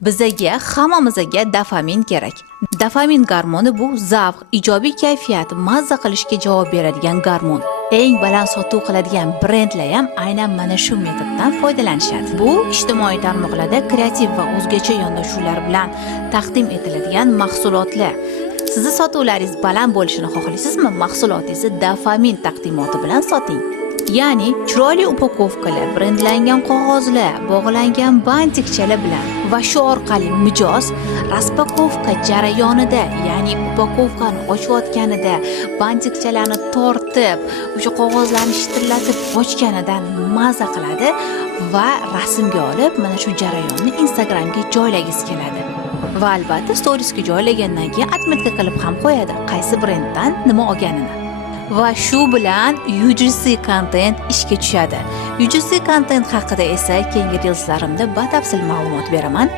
Bizaga hammamizga dopamin kerak. Dopamin gormoni bu zavq, ijobiy kayfiyat, mazza qilishga javob beradigan gormon. Eng baland sotuv qiladigan brendlar ham aynan mana shu metoddan foydalanishadi. Bu ijtimoiy tarmoqlarda kreativ va o'zgacha yondashuvlar bilan taqdim etiladigan mahsulotlar. Sizni sotuvlaringiz baland bo'lishini xohlaysizmi? Mahsulotingizni dopamin taqdimoti bilan soting. Ya'ni chiroyli upakovkalar, brendlangan qog'ozlar, bog'langan bantikchalar bilan va shu orqali mijoz raspakovka jarayonida, ya'ni upakovkani ochayotganida bantikchalarni tortib, o'sha qog'ozlarni shitirlatib ochganidan maza qiladi va rasmga olib, mana shu jarayonni Instagramga joylagisi keladi. Va albatta storiesga joylagandan keyin atmetka qilib ham qo'yadi, qaysi brenddan nima olganini. Va shu bilan UGC content ishga tushadi. UGC content haqida esa keyingi reelslarimda batafsil ma'lumot beraman.